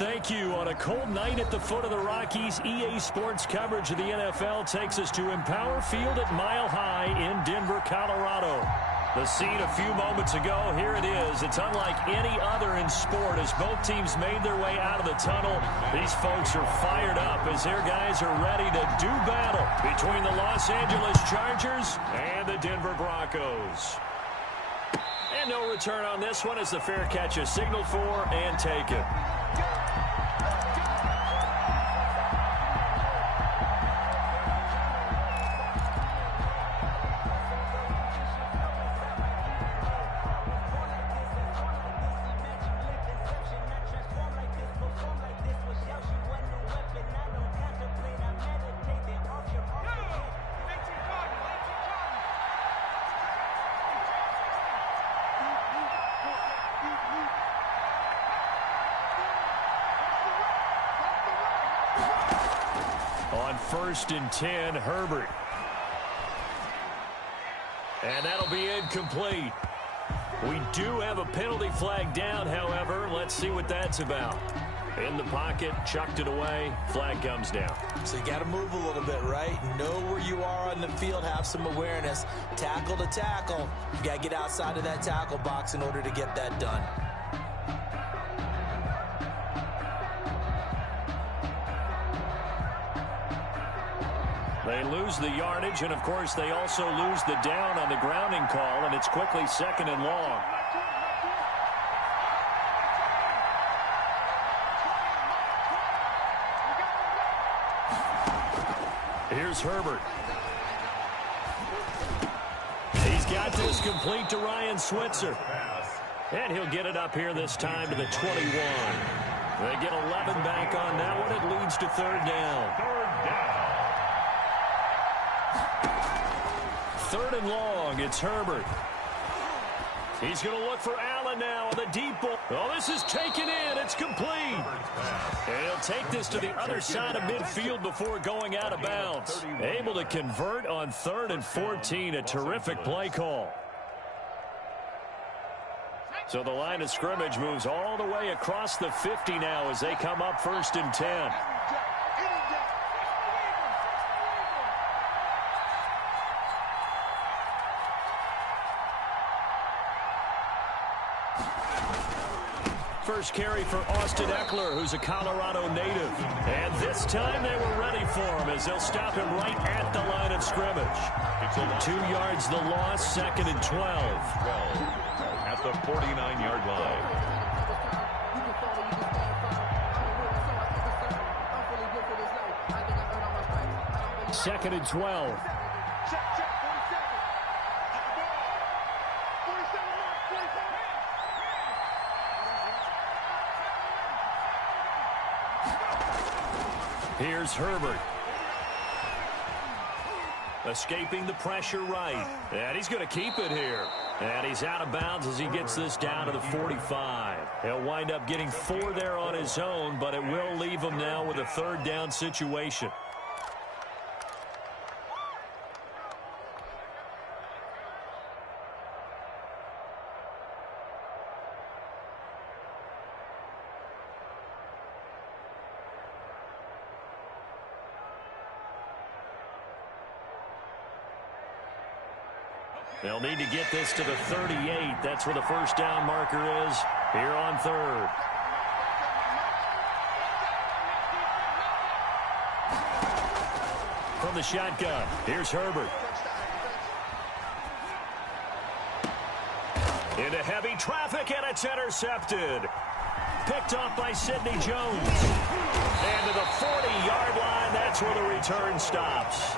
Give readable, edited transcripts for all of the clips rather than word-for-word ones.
Thank you. On a cold night at the foot of the Rockies, EA Sports coverage of the NFL takes us to Empower Field at Mile High in Denver, Colorado. The scene a few moments ago, here it is. It's unlike any other in sport as both teams made their way out of the tunnel. These folks are fired up as their guys are ready to do battle between the Los Angeles Chargers and the Denver Broncos. And no return on this one as the fair catch is signaled for and taken. On 1st and 10, Herbert. And that'll be incomplete. We do have a penalty flag down, however. Let's see what that's about. In the pocket, chucked it away, flag comes down. So you got to move a little bit, right? Know where you are on the field, have some awareness. Tackle to tackle. You got to get outside of that tackle box in order to get that done. They lose the yardage, and of course they also lose the down on the grounding call, and it's quickly 2nd and long. Here's Herbert. He's got this complete to Ryan Switzer. And he'll get it up here this time to the 21. They get 11 back on that one. It leads to 3rd down. 3rd and long, it's Herbert. He's going to look for Allen now on the deep ball. Oh, this is taken in. It's complete. And he'll take this to the other side of midfield before going out of bounds. Able to convert on 3rd and 14. A terrific play call. So the line of scrimmage moves all the way across the 50 now as they come up 1st and 10. First carry for Austin Eckler, who's a Colorado native. And this time they were ready for him as they'll stop him right at the line of scrimmage. 2 yards the loss, 2nd and 12. At the 49-yard line. 2nd and 12. Here's Herbert. Escaping the pressure right. And he's going to keep it here. And he's out of bounds as he gets this down to the 45. He'll wind up getting 4 there on his own, but it will leave him now with a 3rd down situation. They'll need to get this to the 38. That's where the 1st down marker is here on 3rd. From the shotgun, here's Herbert. Into heavy traffic, and it's intercepted. Picked off by Sidney Jones. And to the 40-yard line, that's where the return stops.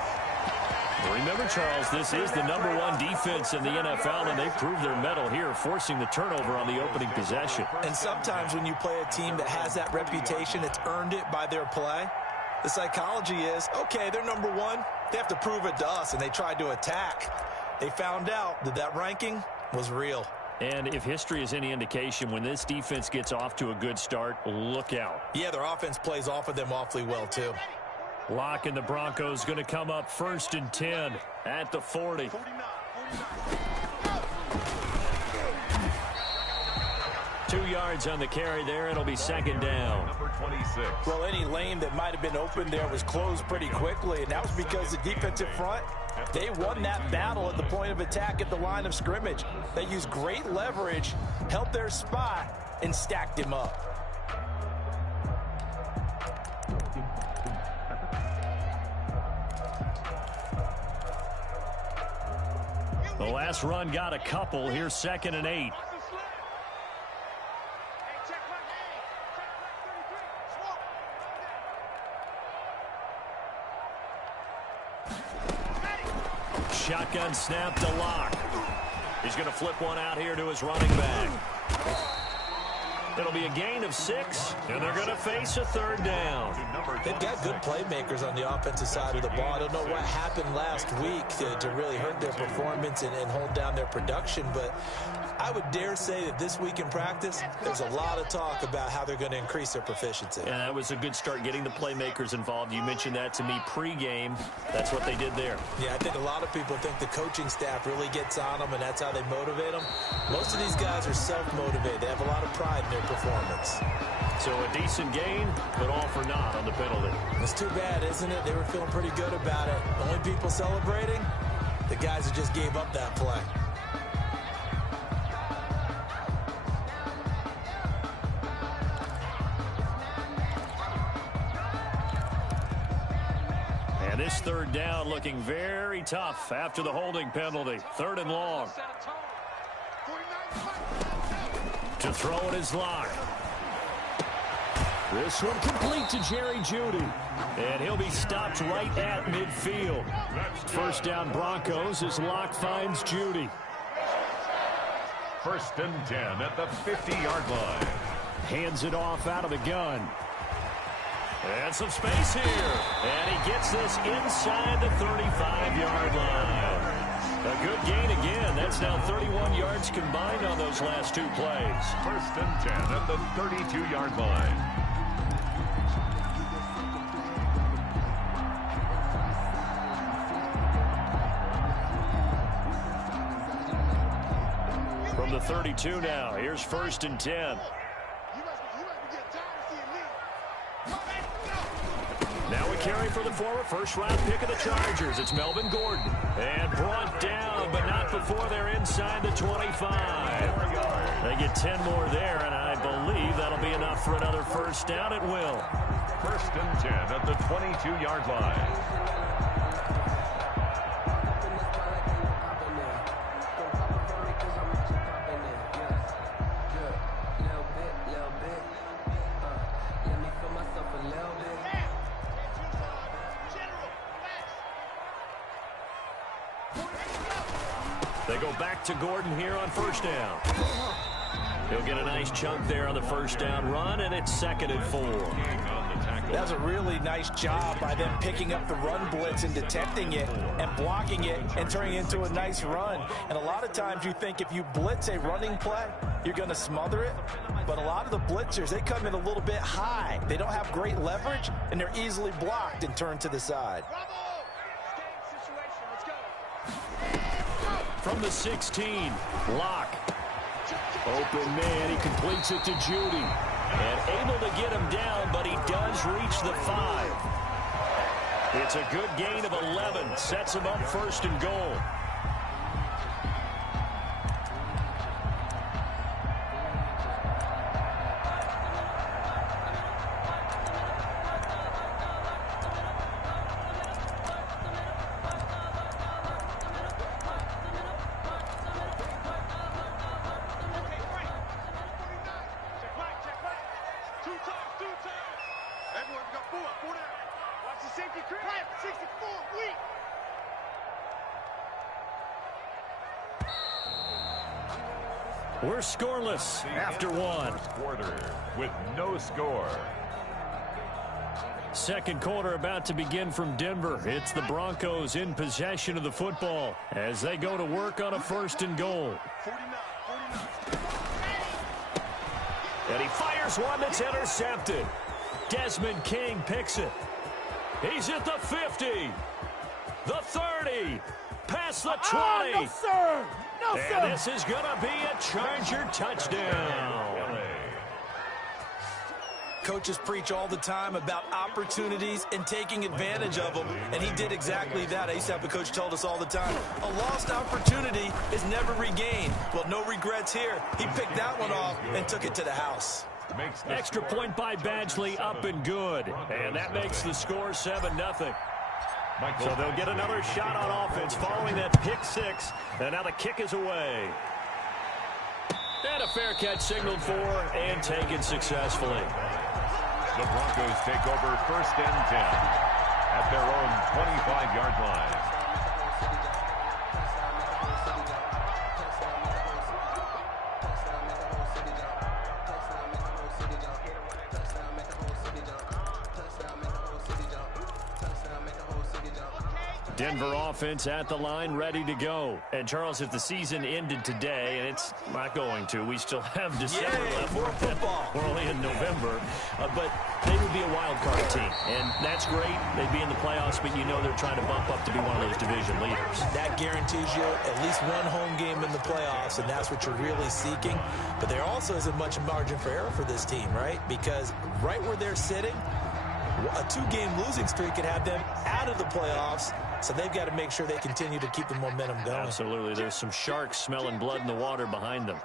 Remember, Charles, this is the #1 defense in the NFL, and they've proved their mettle here, forcing the turnover on the opening possession. And sometimes when you play a team that has that reputation, it's earned it by their play. The psychology is, okay, they're #1. They have to prove it to us, and they tried to attack. They found out that that ranking was real. And if history is any indication, when this defense gets off to a good start, look out. Yeah, their offense plays off of them awfully well, too. Locke and the Broncos going to come up 1st and 10 at the 40. 2 yards on the carry there. It'll be second down. Number 26. Well, any lane that might have been open there was closed pretty quickly, and that was because the defensive front, they won that battle at the point of attack at the line of scrimmage. They used great leverage, held their spot, and stacked him up. The last run got a couple. Here's 2nd and 8. Shotgun snap to Locke. He's going to flip one out here to his running back. It'll be a gain of 6, and they're going to face a 3rd down. They've got good playmakers on the offensive side of the ball. I don't know what happened last week to really hurt their performance and hold down their production, but I would dare say that this week in practice, there's a lot of talk about how they're going to increase their proficiency. Yeah, that was a good start getting the playmakers involved. You mentioned that to me pregame. That's what they did there. Yeah, I think a lot of people think the coaching staff really gets on them, and that's how they motivate them. Most of these guys are self-motivated. They have a lot of pride in their performance. So a decent gain, but all for naught on the penalty. It's too bad, isn't it? They were feeling pretty good about it. The only people celebrating, the guys who just gave up that play. And this 3rd down looking very tough after the holding penalty. 3rd and long. To throw it is Locke. This one complete to Jerry Jeudy. And he'll be stopped right at midfield. 1st down Broncos as Locke finds Jeudy. 1st and 10 at the 50-yard line. Hands it off out of the gun. And some space here. And he gets this inside the 35-yard line. A good gain again. That's now 31 yards combined on those last 2 plays. 1st and 10 at the 32-yard line. From the 32 now, here's 1st and 10. Now we carry for the former first-round pick of the Chargers. It's Melvin Gordon. And brought down, but not before they're inside the 25. They get 10 more there, and I believe that'll be enough for another 1st down. It will. 1st and 10 at the 22-yard line. They go back to Gordon here on 1st down. He'll get a nice chunk there on the 1st down run, and it's 2nd and 4. That was a really nice job by them picking up the run blitz and detecting it and blocking it and turning it into a nice run. And a lot of times you think if you blitz a running play, you're going to smother it. But a lot of the blitzers, they come in a little bit high. They don't have great leverage, and they're easily blocked and turned to the side. From the 16, Locke. Open man, he completes it to Jeudy. And able to get him down, but he does reach the 5. It's a good gain of 11. Sets him up 1st and goal. We're scoreless after 1. Quarter with no score. 2nd quarter about to begin from Denver. It's the Broncos in possession of the football as they go to work on a 1st and goal. And he fires one that's intercepted. Desmond King picks it. He's at the 50, the 30, past the 20. No, sir. No, sir. And this is going to be a Charger touchdown. Coaches preach all the time about opportunities and taking advantage of them, and he did exactly that. I used to have a coach told us all the time, a lost opportunity is never regained. Well, no regrets here. He picked that one off and took it to the house. Extra point by Badgley, up and good. And that makes the score 7-0. So they'll get another shot on offense following that pick six. And now the kick is away. And a fair catch signaled for and taken successfully. The Broncos take over 1st and 10 at their own 25-yard line. Denver offense at the line, ready to go. And, Charles, if the season ended today, and it's not going to, we still have December left. More football. We're only in November. But they would be a wild card team. And that's great. They'd be in the playoffs, but you know they're trying to bump up to be one of those division leaders. That guarantees you at least one home game in the playoffs, and that's what you're really seeking. But there also isn't much margin for error for this team, right? Because right where they're sitting, a 2-game losing streak could have them out of the playoffs. So they've got to make sure they continue to keep the momentum going. Absolutely. There's some sharks smelling blood in the water behind them.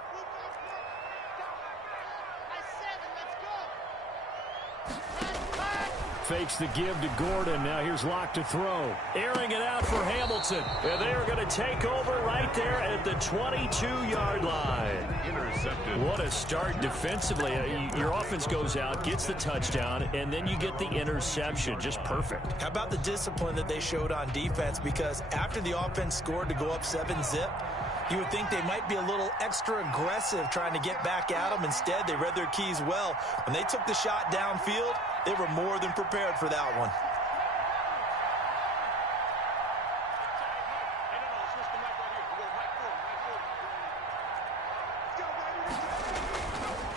Fakes the give to Gordon. Now here's Locke to throw. Airing it out for Hamilton. And they are going to take over right there at the 22-yard line. Intercepted. What a start defensively. Your offense goes out, gets the touchdown, and then you get the interception. Just perfect. How about the discipline that they showed on defense? Because after the offense scored to go up 7-zip, you would think they might be a little extra aggressive trying to get back at them. Instead, they read their keys well. When they took the shot downfield, they were more than prepared for that one.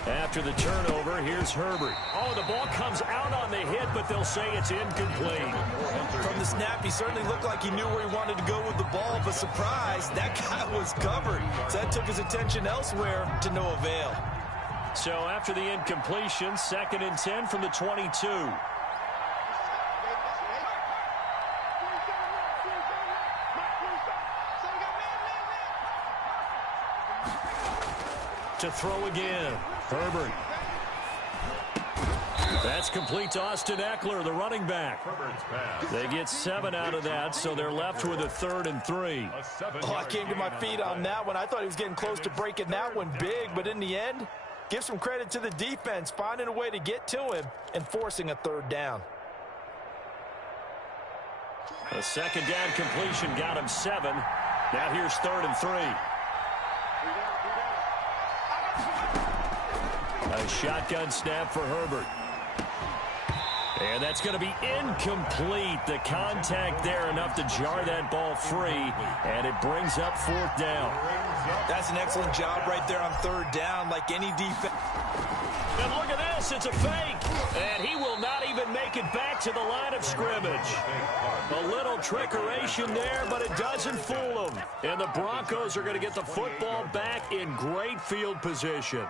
After the turnover, here's Herbert. Oh, the ball comes out on the hit, but they'll say it's incomplete. From the snap, he certainly looked like he knew where he wanted to go with the ball, but surprise, that guy was covered. So that took his attention elsewhere to no avail. So after the incompletion, 2nd and 10 from the 22. To throw again. Herbert. That's complete to Austin Eckler, the running back. They get 7 out of that, so they're left with a 3rd and 3. Oh, I came to my feet on that one. I thought he was getting close to breaking that one big, but in the end, give some credit to the defense, finding a way to get to him and forcing a 3rd down. A 2nd down completion got him 7. Now here's 3rd and 3. A shotgun snap for Herbert. And that's going to be incomplete. The contact there enough to jar that ball free, and it brings up 4th down. That's an excellent job right there on 3rd down, like any defense. And look at this, it's a fake. And he will not even make it back to the line of scrimmage. A little trickeration there, but it doesn't fool them. And the Broncos are going to get the football back in great field position.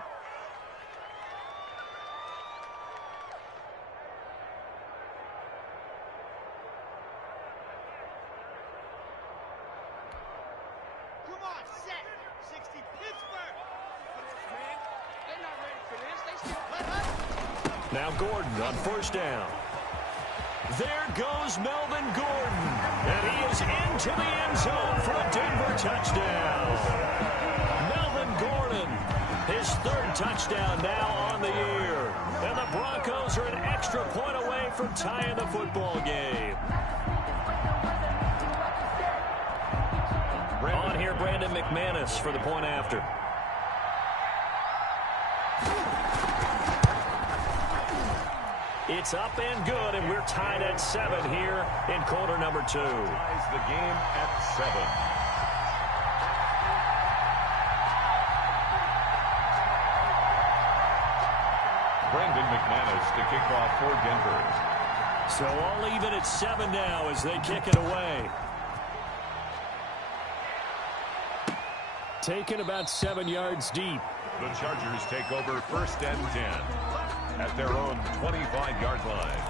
Now Gordon on 1st down. There goes Melvin Gordon. And he is into the end zone for a Denver touchdown. Melvin Gordon, his 3rd touchdown now on the year. And the Broncos are an extra point away from tying the football game. On here, Brandon McManus for the point after. It's up and good, and we're tied at 7 here in quarter number 2. Ties the game at 7. Brandon McManus to kick off for Denver. So all even at 7 now as they kick it away. taken about 7 yards deep. The Chargers take over 1st and 10 at their own 25-yard line.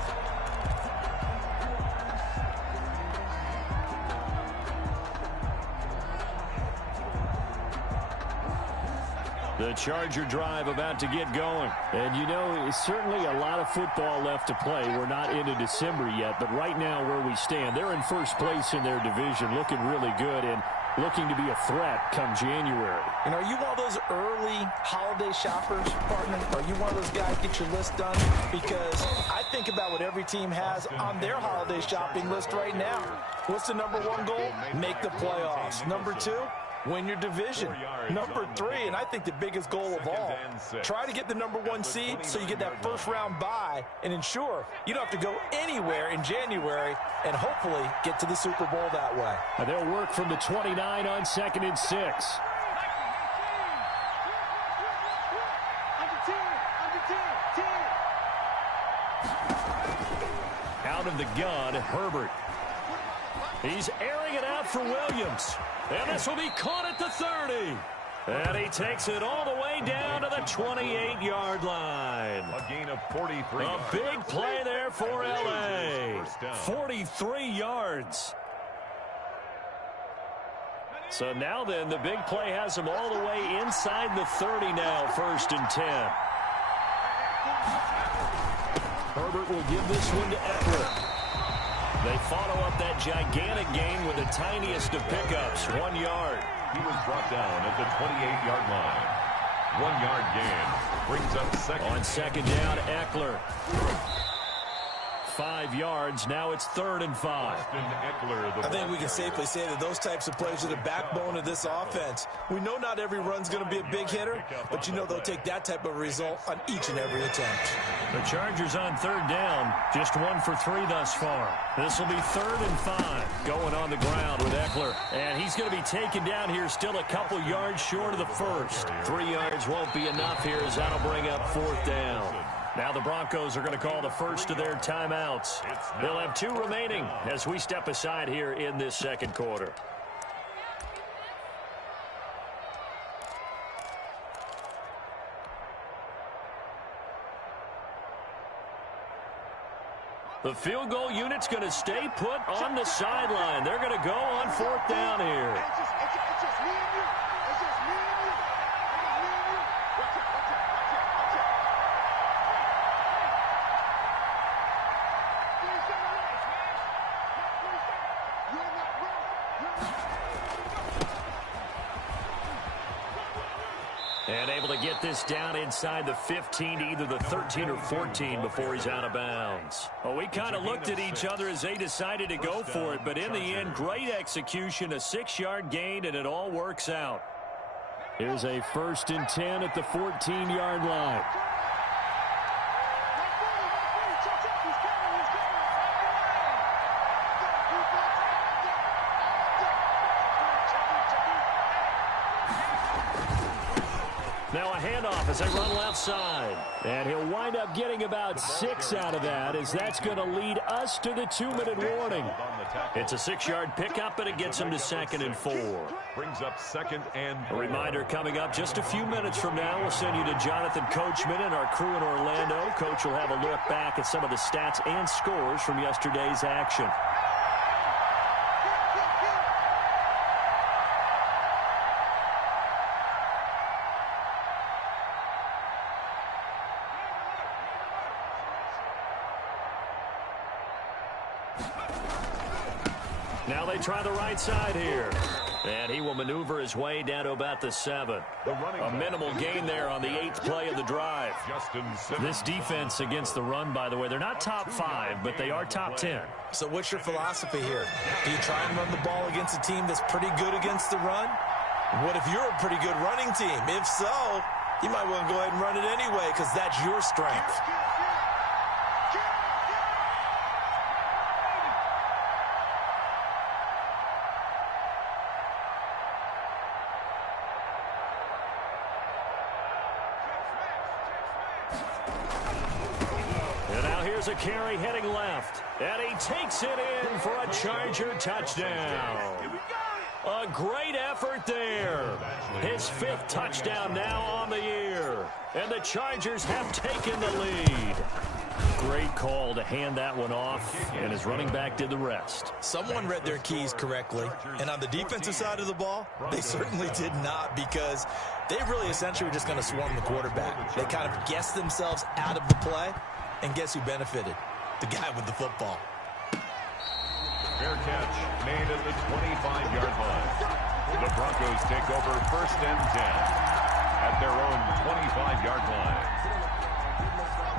The Charger drive about to get going. And, you know, certainly a lot of football left to play. We're not into December yet, but right now where we stand, they're in first place in their division, looking really good and looking to be a threat come January. And are you one of those early holiday shoppers, partner? Are you one of those guys get your list done? Because I think about what every team has on their holiday shopping list right now. What's the number one goal? Make the playoffs. Number two, win your division. Number three, and I think the biggest goal of all, try to get the number one seed so you get that first round bye and ensure you don't have to go anywhere in January and hopefully get to the Super Bowl that way. And they'll work from the 29 on 2nd and 6. Out of the gun, Herbert. He's airing it out for Williams. And this will be caught at the 30. And he takes it all the way down to the 28-yard line. A gain of 43 yards. A big play there for L.A. 43 yards. So now then, the big play has him all the way inside the 30 now, 1st and 10. Herbert will give this one to Eckler. They follow up that gigantic gain with the tiniest of pickups, 1 yard. He was brought down at the 28-yard line. 1 yard gain brings up second. On 2nd down, Eckler. 5 yards. Now it's 3rd and 5. I think we can safely say that those types of plays are the backbone of this offense. We know not every run's going to be a big hitter, but you know they'll take that type of result on each and every attempt. The Chargers on 3rd down, just 1 for 3 thus far. This will be 3rd and 5, going on the ground with Eckler. And he's going to be taken down here still a couple yards short of the first. 3 yards won't be enough here as that'll bring up 4th down. Now the Broncos are going to call the first of their timeouts. They'll have 2 remaining as we step aside here in this 2nd quarter. The field goal unit's going to stay put on the sideline. They're going to go on 4th down here. It's just me and you. It's just me and you. Watch it. And able to get this down inside the 15 to either the 13 or 14 before he's out of bounds. Well, we kind of looked at each other as they decided to go for it, but in the end, great execution, a 6-yard gain, and it all works out. Here's a 1st and 10 at the 14-yard line. Now a handoff as they run left side. And he'll wind up getting about 6 out of that, as that's going to lead us to the 2-minute warning. It's a 6-yard pickup, and it gets him to 2nd and 4. Brings up 2nd and 4. A reminder coming up just a few minutes from now. We'll send you to Jonathan Coachman and our crew in Orlando. Coach will have a look back at some of the stats and scores from yesterday's action. Now they try the right side here. And he will maneuver his way down to about the 7. A minimal gain there on the 8th play of the drive. This defense against the run, by the way, they're not top 5, but they are top 10. So what's your philosophy here? Do you try and run the ball against a team that's pretty good against the run? What if you're a pretty good running team? If so, you might want to go ahead and run it anyway because that's your strength. Here's a carry heading left, and he takes it in for a Charger touchdown. A great effort there. His 5th touchdown now on the year. And the Chargers have taken the lead. Great call to hand that one off, and his running back did the rest. Someone read their keys correctly, and on the defensive side of the ball, they certainly did not, because they really essentially were just going to swarm the quarterback. They kind of guessed themselves out of the play, and guess who benefited? The guy with the football. Fair catch made at the 25-yard line. The Broncos take over 1st and 10 at their own 25-yard line.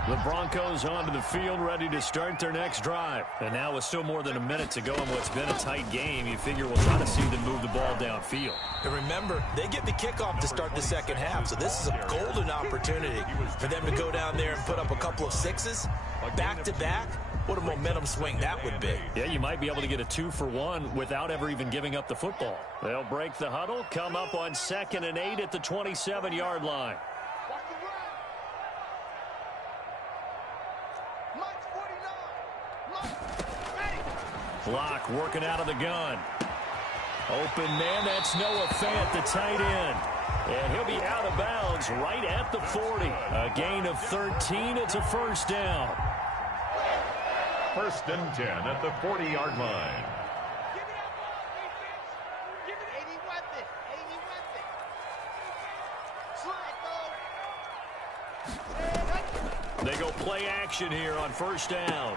The Broncos onto the field, ready to start their next drive. And now with still more than a minute to go in what's been a tight game, you figure we'll try to see them move the ball downfield. And remember, they get the kickoff to start the second half, so this is a golden opportunity for them to go down there and put up a couple of 6s back-to-back. What a momentum swing that would be. Yeah, you might be able to get a 2-for-1 without ever even giving up the football. They'll break the huddle, come up on 2nd and 8 at the 27-yard line. Block working out of the gun. Open man, that's Noah Fant, the tight end. And he'll be out of bounds right at the 40. A gain of 13. It's a 1st down. 1st and 10 at the 40-yard line. They go play action here on 1st down.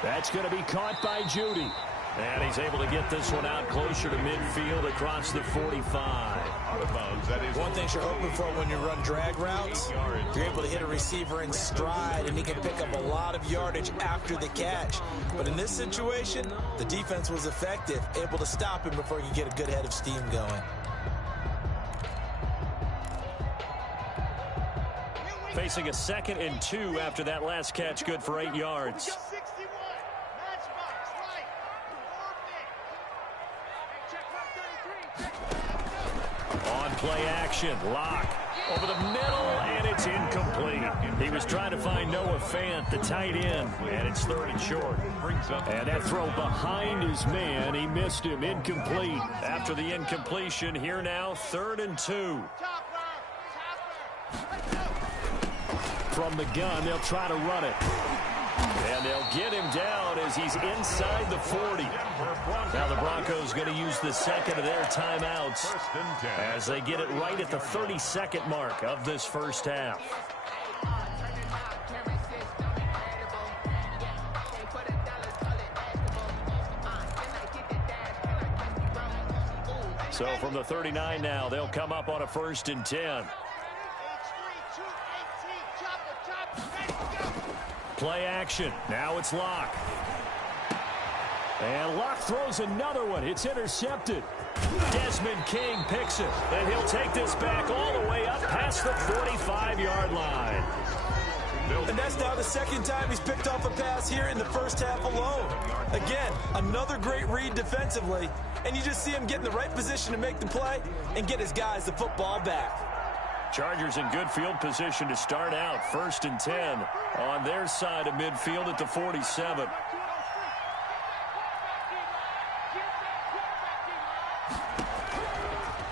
That's going to be caught by Judy. And he's able to get this one out closer to midfield across the 45. One thing you're hoping for when you run drag routes, you're able to hit a receiver in stride, and he can pick up a lot of yardage after the catch. But in this situation, the defense was effective, able to stop him before he could get a good head of steam going. Facing a 2nd and 2 after that last catch, good for 8 yards. On play action, Lock over the middle, and it's incomplete. He was trying to find Noah Fant, the tight end, and it's 3rd and short. And that throw behind his man, he missed him, incomplete. After the incompletion, here now, 3rd and 2. From the gun, they'll try to run it. And they'll get him down as he's inside the 40. Now the Broncos going to use the 2nd of their timeouts as they get it right at the 32nd mark of this 1st half. So from the 39 now, they'll come up on a 1st and 10. Play action. Now it's Locke. And Locke throws another one. It's intercepted. Desmond King picks it. And he'll take this back all the way up past the 45-yard line. And that's now the 2nd time he's picked off a pass here in the 1st half alone. Again, another great read defensively. And you just see him get in the right position to make the play and get his guys the football back. Chargers in good field position to start out. 1st and 10 on their side of midfield at the 47.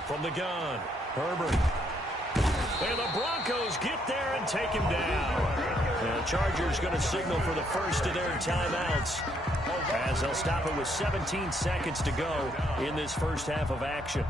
From the gun, Herbert. And the Broncos get there and take him down. And the Chargers going to signal for the 1st of their timeouts as they'll stop it with 17 seconds to go in this 1st half of action.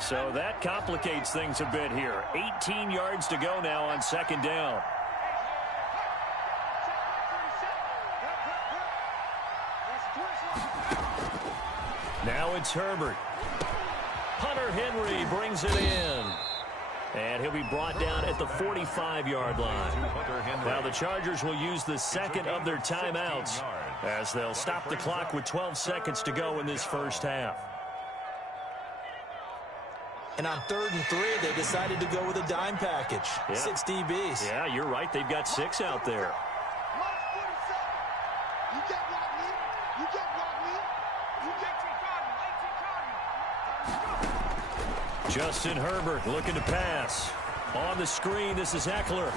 So that complicates things a bit here. 18 yards to go now on 2nd down. Now it's Herbert. Hunter Henry brings it in. And he'll be brought down at the 45-yard line. Now the Chargers will use the 2nd of their timeouts as they'll stop the clock with 12 seconds to go in this 1st half. And on 3rd and 3, they decided to go with a dime package. Yeah. 6 DBs. Yeah, you're right. They've got 6 out there. Justin Herbert looking to pass. On the screen, this is Eckler.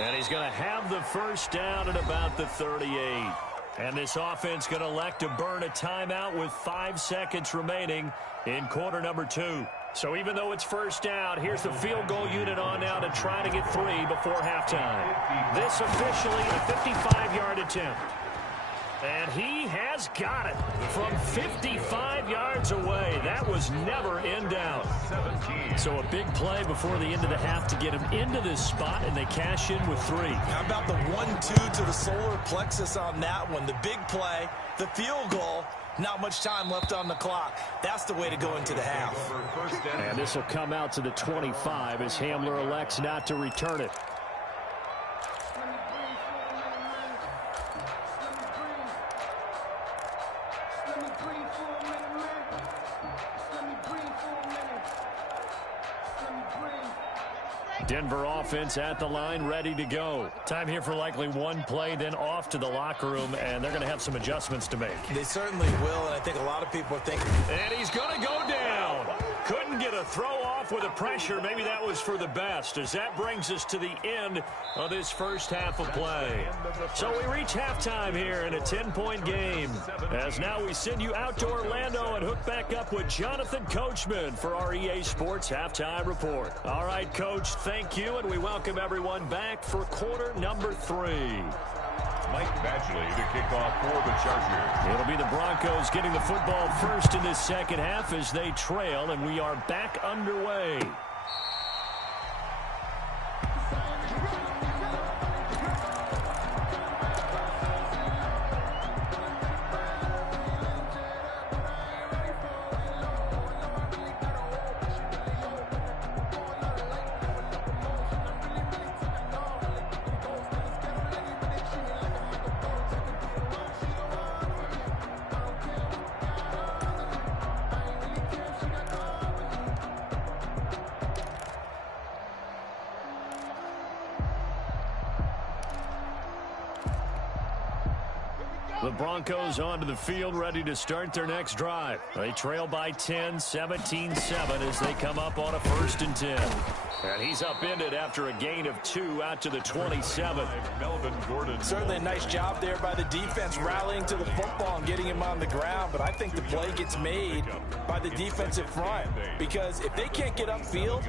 And he's going to have the first down at about the 38. And this offense going to elect to burn a timeout with 5 seconds remaining in quarter number 2. So even though it's first down, here's the field goal unit on now to try to get 3 before halftime. This officially a 55-yard attempt. And he has got it from 55 yards away. That was never in doubt. So a big play before the end of the half to get him into this spot, and they cash in with 3. How about the 1-2 to the solar plexus on that one? The big play, the field goal, not much time left on the clock. That's the way to go into the half. And this will come out to the 25 as Hamler elects not to return it. Denver offense at the line, ready to go. Time here for likely one play, then off to the locker room, and they're going to have some adjustments to make. They certainly will, and I think a lot of people are thinking. And he's going to go down. Couldn't get a throw off with the pressure. Maybe that was for the best, as that brings us to the end of this first half of play. So we reach halftime here in a 10-point game, as now we send you out to Orlando and hook back up with Jonathan Coachman for our EA Sports Halftime Report. All right, Coach, thank you, and we welcome everyone back for quarter number 3. Mike Badgley to kick off for the Chargers. It'll be the Broncos getting the football first in this second half as they trail, and we are back underway. The Broncos onto the field, ready to start their next drive. They trail by 10, 17-7 as they come up on a 1st and 10. And he's upended after a gain of 2 out to the 27. Melvin Gordon. Certainly a nice job there by the defense rallying to the football and getting him on the ground. But I think the play gets made by the defensive front, because if they can't get upfield,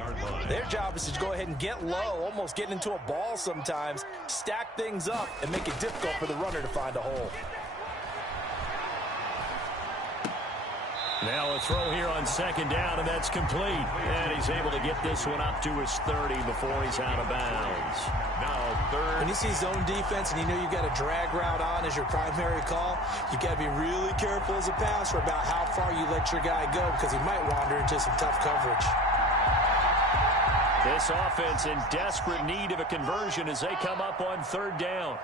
their job is to go ahead and get low, almost get into a ball sometimes, stack things up, and make it difficult for the runner to find a hole. Now a throw here on 2nd down, and that's complete. And he's able to get this one up to his 30 before he's out of bounds. Now 3rd. When you see zone defense and you know you've got a drag route on as your primary call, you got to be really careful as a passer about how far you let your guy go, because he might wander into some tough coverage. This offense in desperate need of a conversion as they come up on 3rd down.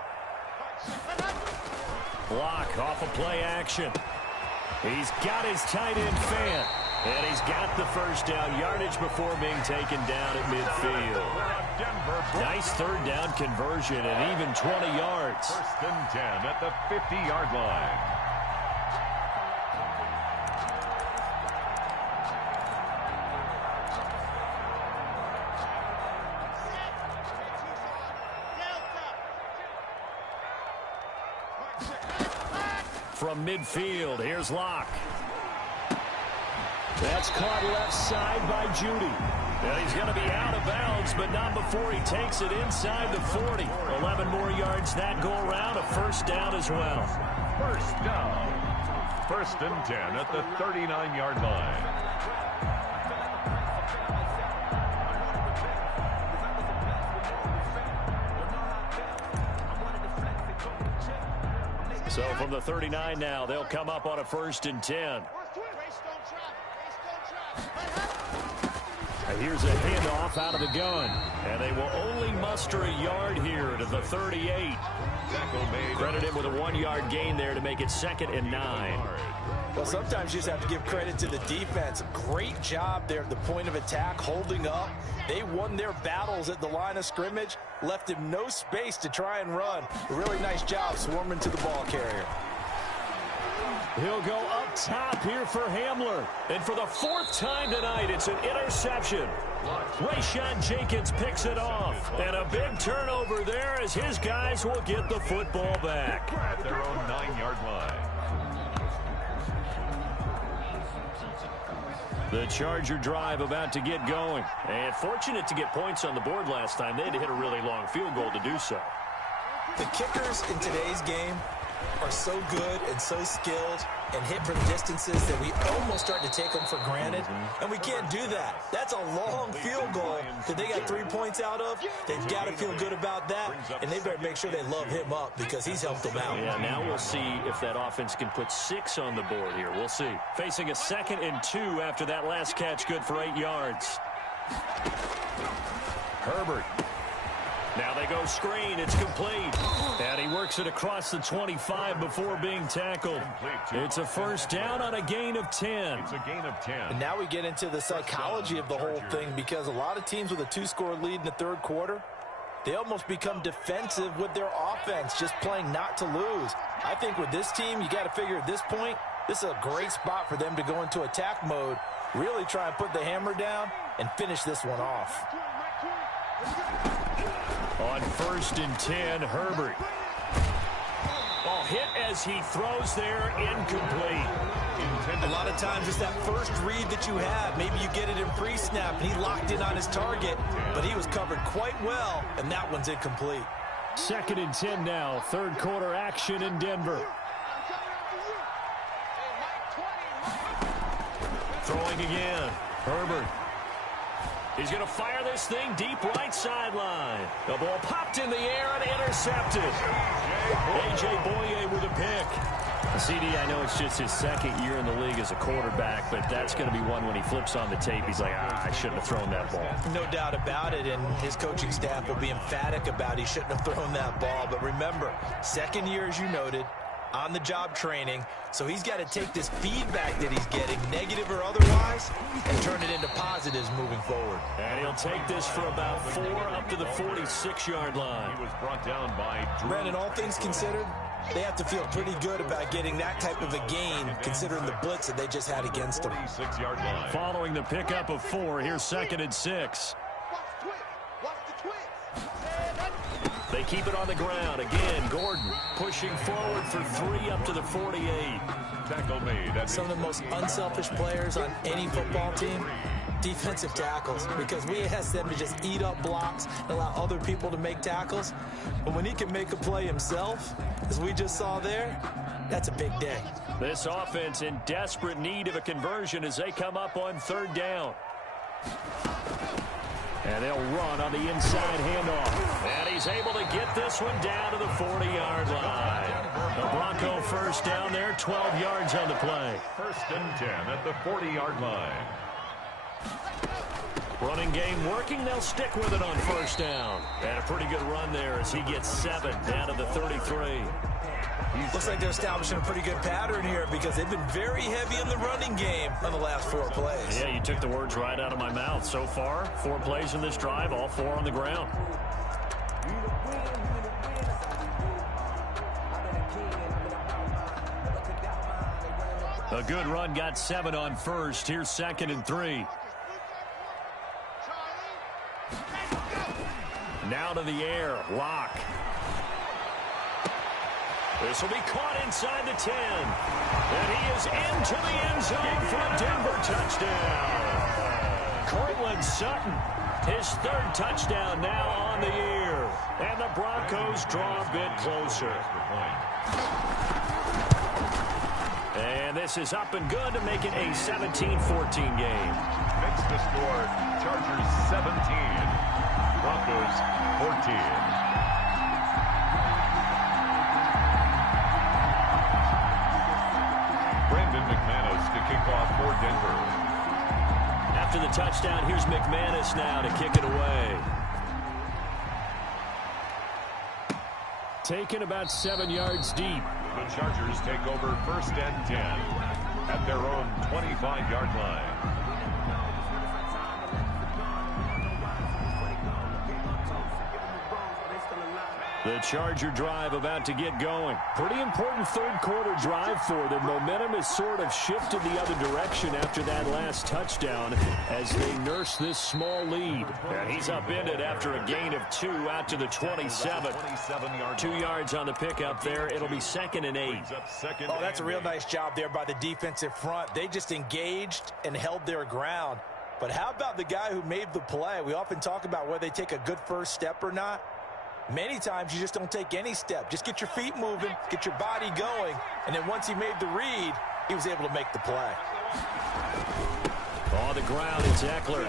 Block off of play action. He's got his tight end fan, and he's got the first down yardage before being taken down at midfield. Nice 3rd down conversion and even 20 yards. 1st and 10 at the 50-yard line. From midfield, here's Locke. That's caught left side by Judy. And he's going to be out of bounds, but not before he takes it inside the 40. 11 more yards that go around, a 1st down as well. 1st down. 1st and 10 at the 39-yard line. So from the 39 now, they'll come up on a 1st and 10. And here's a handoff out of the gun. And they will only muster a yard here to the 38. Credit him with a 1-yard gain there to make it 2nd and 9. Well, sometimes you just have to give credit to the defense. Great job there at the point of attack, holding up. They won their battles at the line of scrimmage, left him no space to try and run. A really nice job swarming to the ball carrier. He'll go up top here for Hamler. And for the 4th time tonight, it's an interception. Rayshawn Jenkins picks it off. And a big turnover there as his guys will get the football back. At their own 9-yard line. The Charger drive about to get going. And fortunate to get points on the board last time. They had to hit a really long field goal to do so. The kickers in today's game are so good and so skilled and hit from distances that we almost start to take them for granted. And we can't do that. That's a long field goal that they got 3 points out of. They've got to feel good about that, and they better make sure they love him up because he's helped them out. Yeah, now we'll see if that offense can put 6 on the board here. We'll see. Facing a 2nd and 2 after that last catch, good for 8 yards. Herbert. Now they go screen. It's complete. And he works it across the 25 before being tackled. It's a 1st down on a gain of 10. It's a gain of 10. And now we get into the psychology of the whole thing because a lot of teams with a 2-score lead in the 3rd quarter, they almost become defensive with their offense, just playing not to lose. I think with this team, you got to figure at this point, this is a great spot for them to go into attack mode, really try and put the hammer down and finish this one off. On 1st and 10, Herbert. Ball hit as he throws there, incomplete. A lot of times it's that first read that you have. Maybe you get it in pre-snap, and he locked in on his target, but he was covered quite well, and that one's incomplete. 2nd and 10 now, 3rd quarter action in Denver. Throwing again, Herbert. He's going to fire this thing deep right sideline. The ball popped in the air and intercepted. A.J. Boye with a pick. CD, I know it's just his 2nd year in the league as a quarterback, but that's going to be one when he flips on the tape. He's like, I shouldn't have thrown that ball. No doubt about it, and his coaching staff will be emphatic about he shouldn't have thrown that ball. But remember, 2nd year, as you noted, on-the-job training, so he's got to take this feedback that he's getting, negative or otherwise, and turn it into positives moving forward. And he'll take this for about 4 up to the 46-yard line. He was brought down by Brandon, all things considered, they have to feel pretty good about getting that type of a gain, considering the blitz that they just had against them. 46-yard line. Following the pickup of 4, here's 2nd and 6. They keep it on the ground. Again, Gordon pushing forward for 3 up to the 48. Tackle made. Some of the most unselfish players on any football team, defensive tackles, because we ask them to just eat up blocks and allow other people to make tackles. But when he can make a play himself, as we just saw there, that's a big day. This offense in desperate need of a conversion as they come up on 3rd down. And they'll run on the inside handoff. And he's able to get this one down to the 40-yard line. The Bronco 1st down there, 12 yards on the play. 1st and 10 at the 40-yard line. Running game working. They'll stick with it on 1st down. And a pretty good run there as he gets 7 down to the 33. Looks like they're establishing a pretty good pattern here because they've been very heavy in the running game on the last 4 plays. Yeah, you took the words right out of my mouth. So far, 4 plays in this drive, all 4 on the ground. A good run got 7 on 1st. Here's 2nd and 3. Now to the air. Lock. This will be caught inside the 10. And he is into the end zone for a Denver touchdown. Cortland Sutton, his 3rd touchdown now on the year. And the Broncos draw a bit closer. And this is up and good to make it a 17-14 game. Makes the score Chargers 17, Broncos 14. McManus to kick off for Denver. After the touchdown, here's McManus now to kick it away. Taken about 7 yards deep. The Chargers take over 1st and 10 at their own 25-yard line. The Charger drive about to get going. Pretty important third quarter drive for them. Momentum has sort of shifted the other direction after that last touchdown as they nurse this small lead. And he's upended after a gain of 2 out to the 27. 2 yards on the pickup there. It'll be 2nd and 8. Oh, that's a real nice job there by the defensive front. They just engaged and held their ground. But how about the guy who made the play? We often talk about whether they take a good first step or not. Many times you just don't take any step. Just get your feet moving, get your body going, and then once he made the read, he was able to make the play. On the ground, it's Eckler.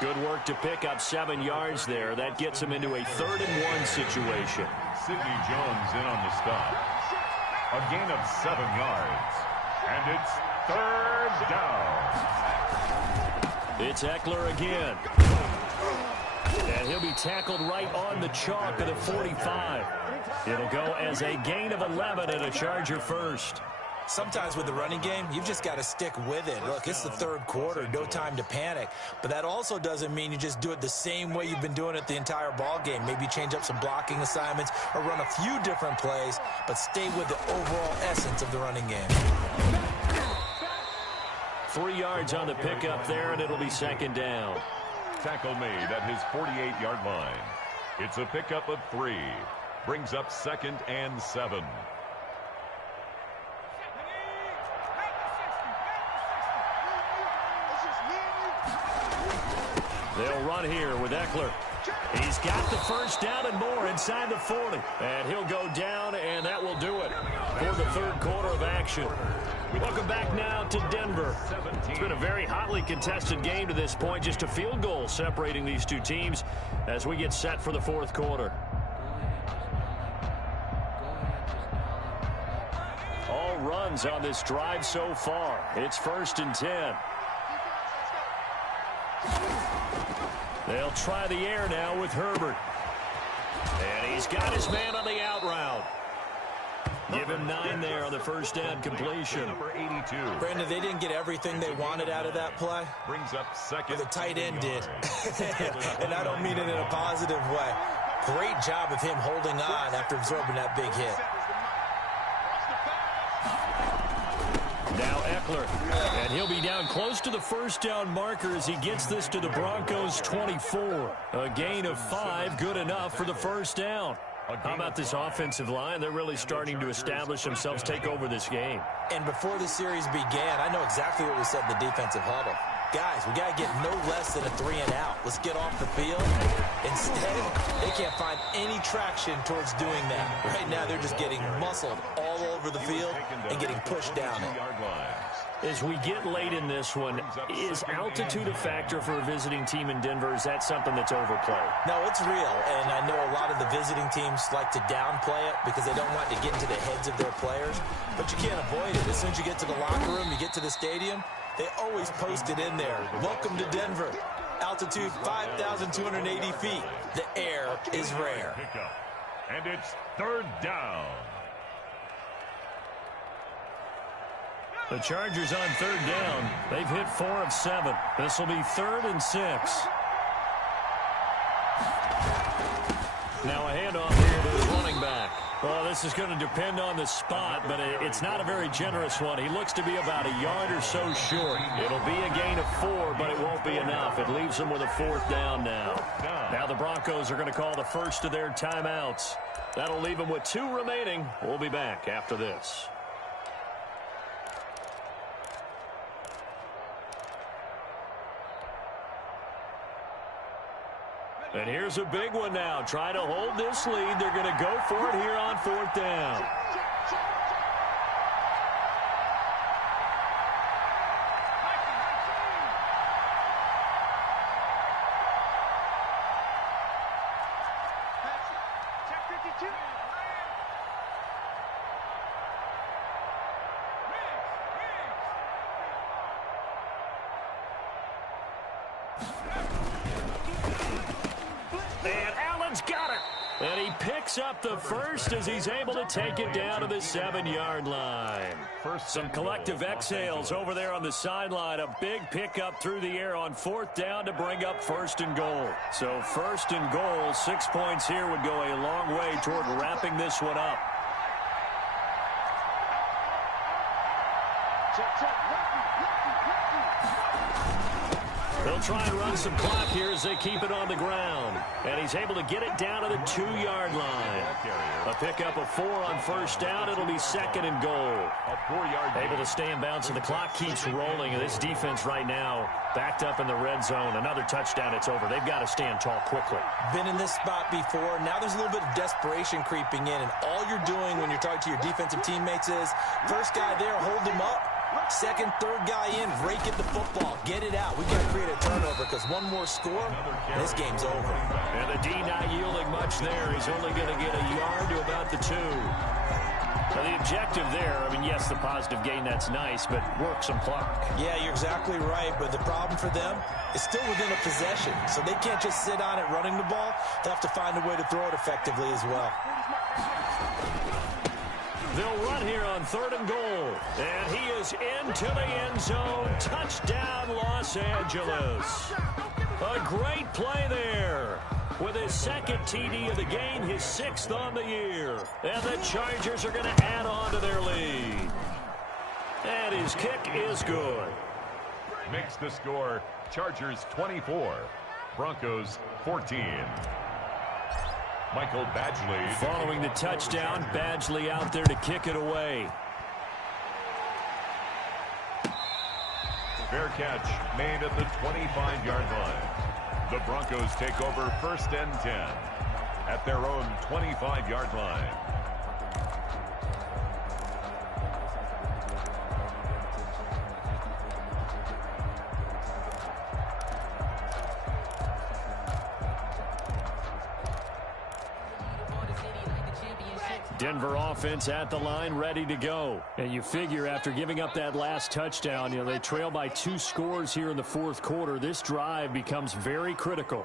Good work to pick up 7 yards there. That gets him into a 3rd and 1 situation. Sidney Jones in on the stop. A gain of 7 yards. And it's 3rd down. It's Eckler again. And he'll be tackled right on the chalk of the 45. It'll go as a gain of 11 and a Charger first. Sometimes with the running game, you've just got to stick with it. Look, it's the 3rd quarter, no time to panic. But that also doesn't mean you just do it the same way you've been doing it the entire ball game. Maybe change up some blocking assignments or run a few different plays, but stay with the overall essence of the running game. 3 yards on the pickup there, and it'll be 2nd down. Tackle made at his 48-yard line. It's a pickup of 3. Brings up 2nd and 7. They'll run here with Eckler. He's got the first down and more inside the 40. And he'll go down, and that will do it for the 3rd quarter of action. Welcome back now to Denver. It's been a very hotly contested game to this point. Just a field goal separating these two teams as we get set for the 4th quarter. All runs on this drive so far. It's 1st and 10. They'll try the air now with Herbert. And he's got his man on the out route. Give him 9 there on the first down completion. Number 82. Brandon, they didn't get everything they wanted out of that play. Brings up 2nd. The tight end did. And I don't mean it in a positive way. Great job of him holding on after absorbing that big hit. Now Eckler, and he'll be down close to the first down marker as he gets this to the Broncos 24. A gain of 5, good enough for the first down. How about this offensive line? They're really starting to establish themselves, take over this game. And before the series began, I know exactly what we said in the defensive huddle. Guys, we got to get no less than a 3 and out. Let's get off the field. Instead, they can't find any traction towards doing that. Right now, they're just getting muscled all over the field and getting pushed down it. As we get late in this one, is altitude a factor for a visiting team in Denver? Is that something that's overplayed? No, it's real, and I know a lot of the visiting teams like to downplay it because they don't want to get into the heads of their players, but you can't avoid it. As soon as you get to the locker room, you get to the stadium, they always post it in there. Welcome to Denver. Altitude 5,280 feet. The air is rare. And it's 3rd down. The Chargers on 3rd down. They've hit 4 of 7. This will be 3rd and 6. Now a handoff here to the running back. Well, this is going to depend on the spot, but it's not a very generous one. He looks to be about a yard or so short. It'll be a gain of 4, but it won't be enough. It leaves him with a 4th down now. Now the Broncos are going to call the first of their timeouts. That'll leave them with 2 remaining. We'll be back after this. And here's a big one now. Trying to hold this lead. They're going to go for it here on 4th down. And Allen's got it. And he picks up the first as he's able to take it down to the 7-yard line. Some collective exhales over there on the sideline. A big pickup through the air on 4th down to bring up 1st and goal. So 1st and goal, 6 points here would go a long way toward wrapping this one up. They'll try and run some clock here as they keep it on the ground. And he's able to get it down to the 2-yard line. A pickup of 4 on 1st down. It'll be 2nd and goal. Able to stay in bounds, and the clock keeps rolling. And this defense right now backed up in the red zone. Another touchdown, it's over. They've got to stand tall quickly. Been in this spot before. Now there's a little bit of desperation creeping in. And all you're doing when you're talking to your defensive teammates is, first guy there, hold him up. Second, third guy in, rake at the football. Get it out. We've got to create a turnover because one more score, and this game's over. And the D not yielding much there. He's only going to get a yard to about the 2. Now the objective there, I mean, yes, the positive gain, that's nice, but work some clock. Yeah, you're exactly right, but the problem for them is still within a possession. So they can't just sit on it running the ball. They have to find a way to throw it effectively as well. They'll run here on 3rd and goal. And he is into the end zone. Touchdown, Los Angeles. A great play there. With his 2nd TD of the game, his 6th on the year. And the Chargers are going to add on to their lead. And his kick is good. Makes the score Chargers 24, Broncos 14. Michael Badgley. Following the touchdown, Badgley out there to kick it away. Fair catch made at the 25-yard line. The Broncos take over 1st and 10 at their own 25-yard line. Denver offense at the line, ready to go. And you figure after giving up that last touchdown, they trail by 2 scores here in the 4th quarter. This drive becomes very critical.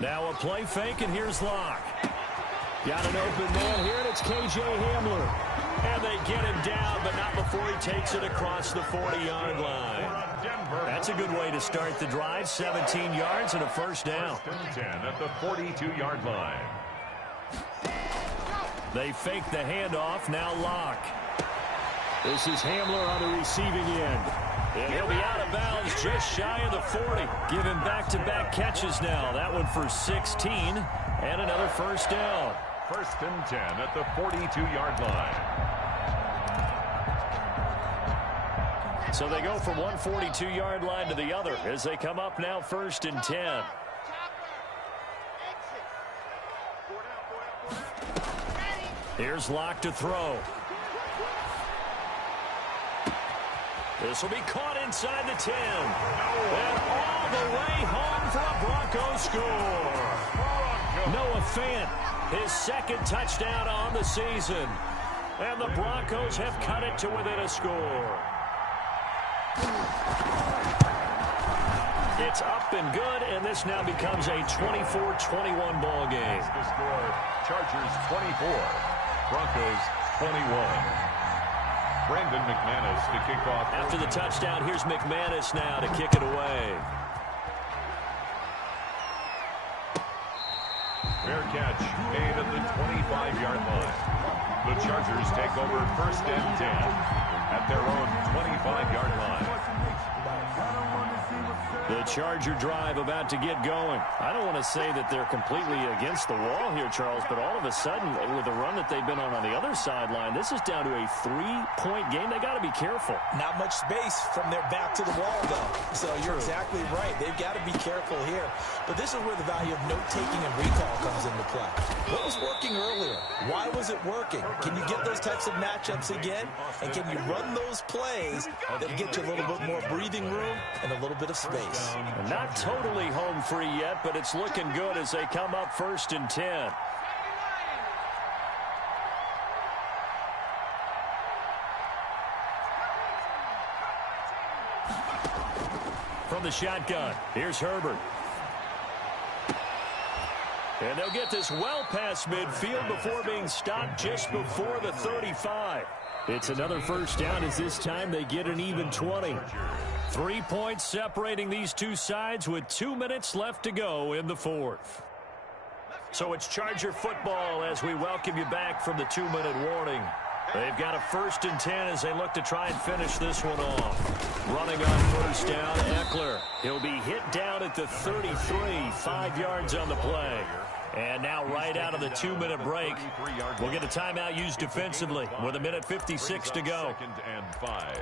Now a play fake, and here's Locke. Got an open man here, and it's K.J. Hamler. And they get him down, but not before he takes it across the 40-yard line. That's a good way to start the drive. 17 yards and a 1st down. 1st and 10 at the 42-yard line. They fake the handoff. Now Locke. This is Hamler on the receiving end. And he'll be out of bounds just shy of the 40. Give him back-to-back catches now. That one for 16 and another 1st down. 1st and 10 at the 42-yard line. So they go from one 42-yard line to the other as they come up now 1st and 10. Here's Locke to throw. This will be caught inside the 10. And all the way home for a Broncos score. Noah Fant, his 2nd touchdown on the season. And the Broncos have cut it to within a score. It's up and good, and this now becomes a 24-21 ball game. The score, Chargers 24, Broncos 21. Brandon McManus to kick off. After the touchdown, here's McManus now to kick it away. Fair catch made at the 25-yard line. The Chargers take over 1st and 10 at their own 25-yard line. The Charger drive about to get going. I don't want to say that they're completely against the wall here, Charles, but all of a sudden, with the run that they've been on the other sideline, this is down to a 3-point game. They got to be careful. Not much space from their back to the wall, though. So you're exactly right. They've got to be careful here. But this is where the value of note-taking and recall comes into play. What was working earlier? Why was it working? Can you get those types of matchups again? And can you run those plays that get you a little bit more breathing room and a little bit of space? Not totally home free yet, but it's looking good as they come up 1st and 10. From the shotgun, here's Herbert. And they'll get this well past midfield before being stopped just before the 35. It's another first down as this time they get an even 20. 3 points separating these two sides with 2 minutes left to go in the fourth. So it's Charger football as we welcome you back from the 2-minute warning. They've got a 1st and 10 as they look to try and finish this one off. Running on first down, Eckler. He'll be hit down at the 33, 5 yards on the play. And now right out of the 2-minute break, we'll get a timeout used defensively with 1:56 to go. 2nd and 5.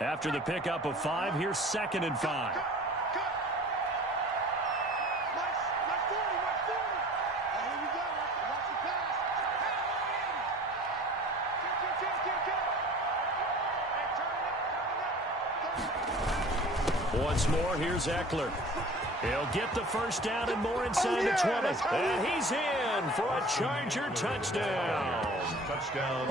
After the pickup of 5, here's 2nd and 5. Once more, here's Eckler. He'll get the first down and more inside the 20. And he's in for a Charger touchdown.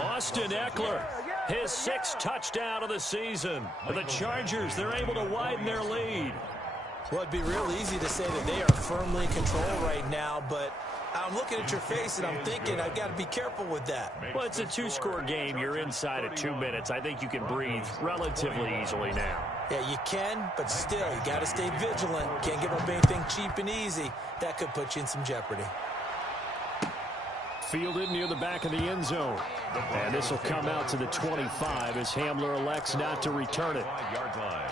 Austin Eckler, his 6th touchdown of the season. The Chargers, they're able to widen their lead. Well, it'd be real easy to say that they are firmly in control right now, but I'm looking at your face and I'm thinking I've got to be careful with that. Well, it's a 2-score game. You're inside of 2 minutes. I think you can breathe relatively easily now. Yeah, you can, but still, you got to stay vigilant. Can't give up anything cheap and easy. That could put you in some jeopardy. Fielded near the back of the end zone. And this will come out to the 25 as Hamler elects not to return it. 5-yard line.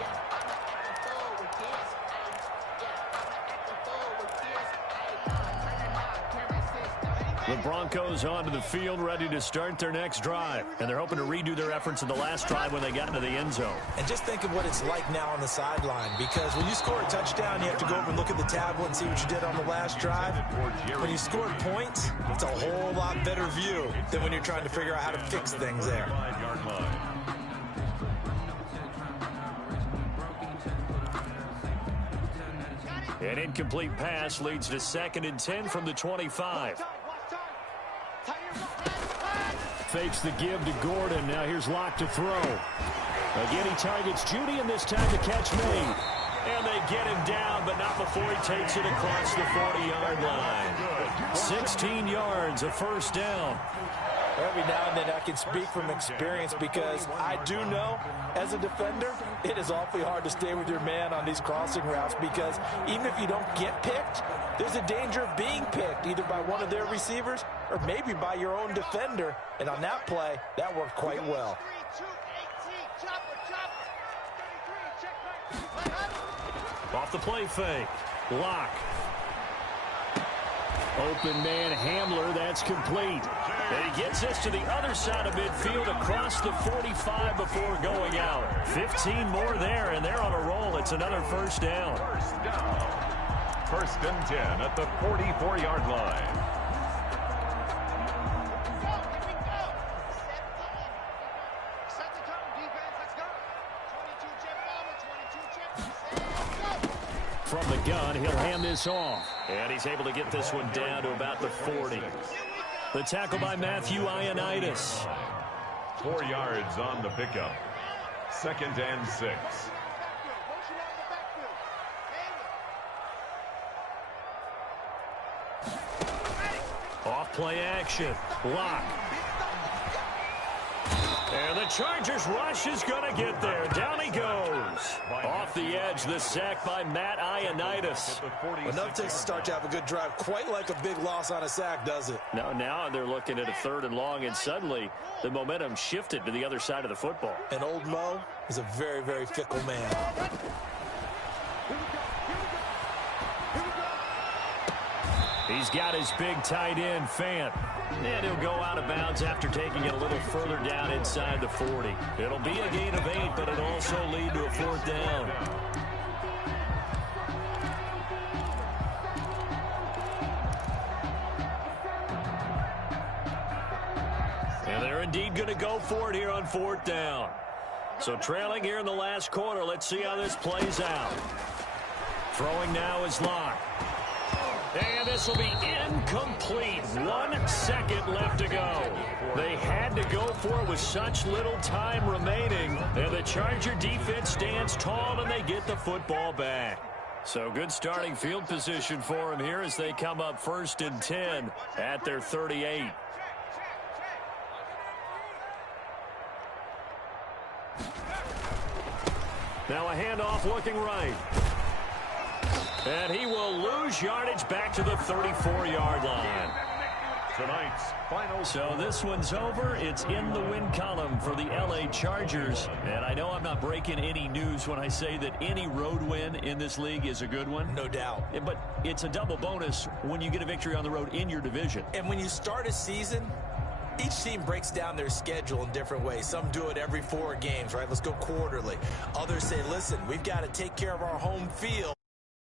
The Broncos onto the field, ready to start their next drive. And they're hoping to redo their efforts in the last drive when they got into the end zone. And just think of what it's like now on the sideline, because when you score a touchdown, you have to go over and look at the tablet and see what you did on the last drive. When you scored points, it's a whole lot better view than when you're trying to figure out how to fix things there. 5-yard line. An incomplete pass leads to 2nd and 10 from the 25. Fakes the give to Gordon. Now here's Locke to throw. Again, he targets Judy, and this time the catch made. And they get him down, but not before he takes it across the 40-yard line. 16 yards, a first down. Every now and then I can speak from experience because I do know, as a defender, it is awfully hard to stay with your man on these crossing routes because even if you don't get picked, there's a danger of being picked either by one of their receivers or maybe by your own defender. And on that play, that worked quite well. Off the play fake. Locke. Open man Hamler, that's complete. And he gets us to the other side of midfield across the 45 before going out. 15 more there, and they're on a roll. It's another first down. 1st and 10 at the 44-yard line. From the gun, he'll hand this off. And he's able to get this one down to about the 40. The tackle by Matthew Ioannidis. 4 yards on the pickup. 2nd and 6. Off play action. Locke. And the Chargers rush is going to get there. Down he goes. Off the edge, the sack by Matt Ioannidis. Enough to start to have a good drive. Quite like a big loss on a sack, does it? Now they're looking at a 3rd and long, and suddenly the momentum shifted to the other side of the football. And old Mo is a very, very fickle man. He's got his big tight end, Fant. And he'll go out of bounds after taking it a little further down inside the 40. It'll be a gain of 8, but it'll also lead to a 4th down. And they're indeed going to go for it here on 4th down. So trailing here in the last quarter, let's see how this plays out. Throwing now is Locke. And this will be incomplete. 1 second left to go. They had to go for it with such little time remaining. And the Charger defense stands tall, and they get the football back. So good starting field position for them here as they come up 1st and 10 at their 38. Now a handoff looking right. And he will lose yardage back to the 34-yard line. Tonight's final. So this one's over. It's in the win column for the LA Chargers. And I know I'm not breaking any news when I say that any road win in this league is a good one. No doubt. But it's a double bonus when you get a victory on the road in your division. And when you start a season, each team breaks down their schedule in different ways. Some do it every 4 games, right? Let's go quarterly. Others say, listen, we've got to take care of our home field